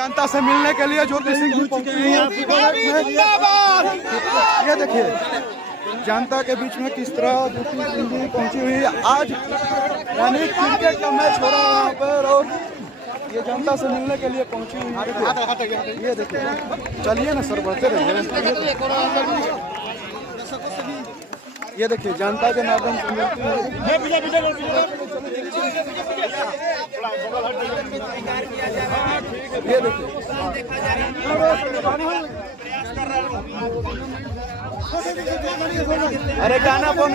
जनता से मिलने के लिए ज्योति सिंह जी पहुंचे हैं। ये देखिए जनता के बीच में किस तरह ज्योति सिंह जी पहुंची हुई है। आज यानी क्रिकेट का मैच हो रहा है यहाँ पर और ये जनता से मिलने के लिए पहुंची हुई है। ये देखिए चलिए ना सर बढ़ते रहिए। ये देखिए जनता के माध्यम से मिलती है। ये देखिए अरे गाना बंद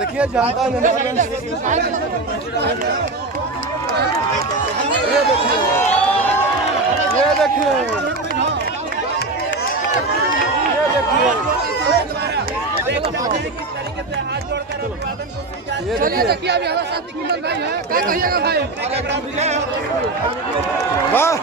देखिए जनता ये देखिए वाह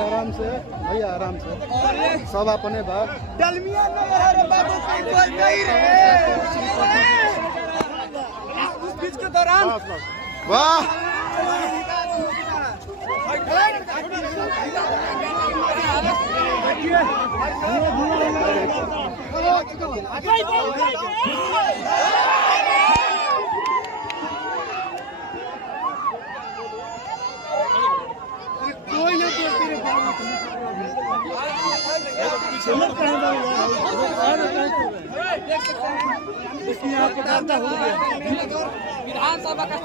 आराम से भैया आराम से सब अपने बात डलमिया बाबू बीच के दौरान वाह विधानसभा का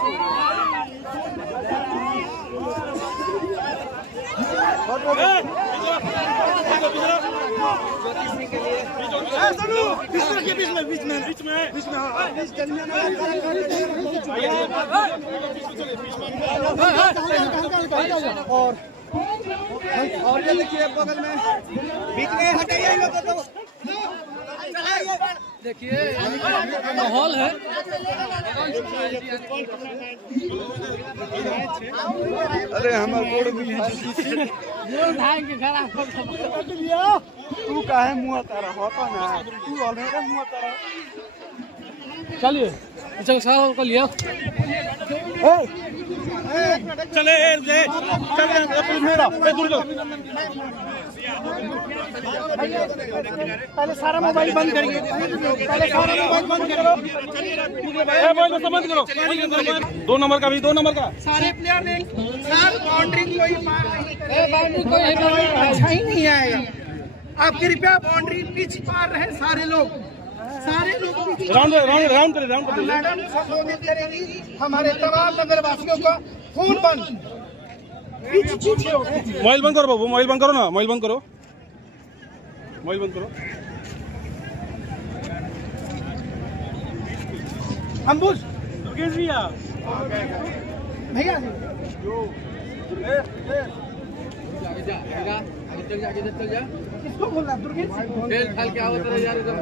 और ये देखिए बगल में बीच में हटाइए देखिए माहौल है। अरे हमारे बोर्ड भी है तू काहे मुँह तारा होता ना तू ऑलरेडी मुँह तारा चलिए अच्छा सारा को लिया चले मेरा पहले सारा मोबाइल बंद करिए पहले सारा मोबाइल बंद करो बंद करो 2 नंबर का भी 2 नंबर का सारे प्लेयर ने सर बाउंड्री कोई अच्छा ही नहीं आएगा। आप कृपया बाउंड्री पिच पार रहे सारे लोग राउंड मैडम संबोधित करेगी हमारे तमाम नगरवासियों को फोन बंद मोबाइल बंद करो बाबू मोबाइल बंद करो ना मोबाइल बंद करो अंबुज दुर्गेश भैया चल जा किसको बोलना दुर्गेश खेल खेल क्या होता है यार इधर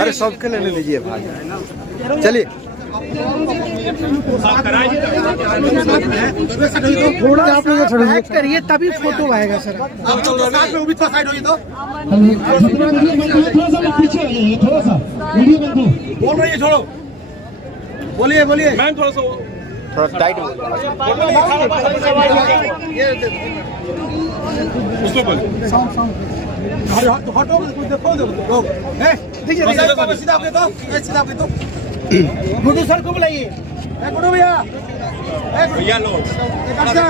अरे सबके लेने लीजिए भाई चलिए थोड़ा आप लोग करिए तभी फोटो आएगा सर। बोल रही है छोड़ो बोलिए मैम थोड़ा टाइट उसको बोल गुड्डू सर को बुलाइए। गुड्डू भैया भैया लोग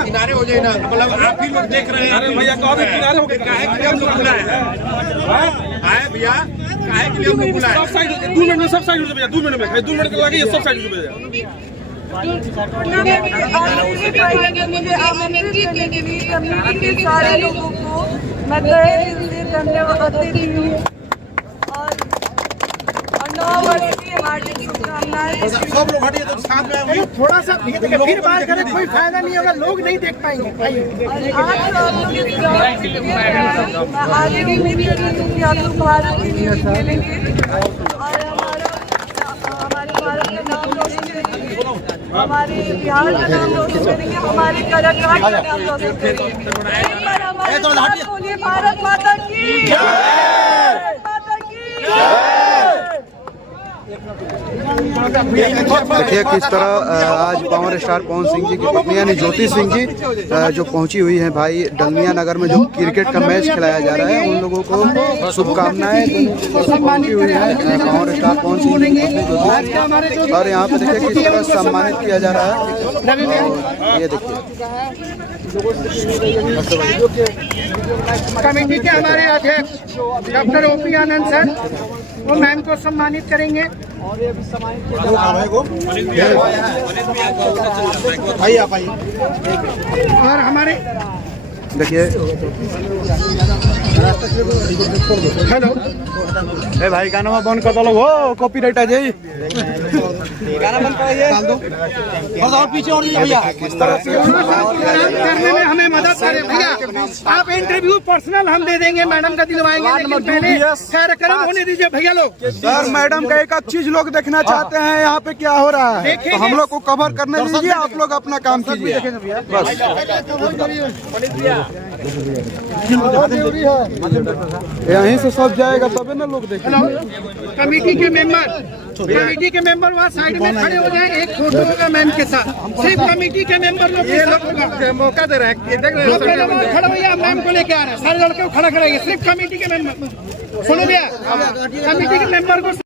किनारे हो जाए ना, मतलब आप ही लोग देख रहे हैं। अरे भैया कहो किनारे हो गए, काहे के लिए हमको बुलाया है? आए भैया काहे के लिए हमको बुलाया? सब साइड 2 मिनट में, सब साइड हो भैया, 2 मिनट में, 2 मिनट लगे, सब साइड हो भैया। के सारे लोगों को मैं तहे दिल से धन्यवाद देती हूँ और 9 वर्ष की हार्दिक शुभकामनाएं। सब लोग हटिए तो साथ में आएंगे। थोड़ा सा फिर बात करें, कोई फायदा नहीं होगा, लोग नहीं देख पाएंगे। आज आगे भी मेरी भारत के लिए खेलेंगे और हमारे भारत का नाम रोशन करेंगे, हमारे बिहार का नाम रोशन करेंगे, हमारे कलाकार का नाम रोशन करेंगे। बोलिए भारत माता की जय, माता की जय। देखिए किस तरह आज पावर स्टार पवन सिंह जी की पत्नी यानी ज्योति सिंह जी जो पहुंची हुई हैं भाई डलमिया नगर में, जो क्रिकेट का मैच खिलाया जा रहा है, उन लोगों को शुभकामनाएं पहुंची हुई है पावर स्टार पवन सिंह जी की पत्नी ज्योति। और यहाँ पे देखिए किस तरह सम्मानित किया जा रहा है। और ये देखिए कमेटी के हमारे अध्यक्ष डॉक्टर ओपी आनंद सर, वो मैम को सम्मानित करेंगे। और हमारे देखिए हेलो ए भाई गाना बंद कर दो, हो कॉपीराइट आ जाए। गाना बंद कराइए, डाल दो और पीछे और भैया किस तरह से करने में हमें मदद करें भैया। आप इंटरव्यू पर्सनल हम दे देंगे, मैडम का दिलवाएंगे, लेकिन पहले कार्यक्रम होने दीजिए भैया लोग। सर मैडम का एक चीज लोग देखना चाहते हैं यहाँ पे क्या हो रहा है, तो हम लोग को कवर करने दीजिए, आप लोग अपना काम कीजिए बस। यहीं से सब जाएगा तबे ना लोग देखेंगे। कमेटी के मेंबर वहाँ साइड में खड़े हो जाए, एक फोटो होगा मैम के साथ, सिर्फ कमेटी के मेंबर लोग मौका दे रहे हैं। खड़ा भैया मैम को लेके आ रहे हैं, सारे लड़के को खड़ा कराइए, सिर्फ कमेटी के मेंबर। सुनो भैया, कमेटी के मेंबर को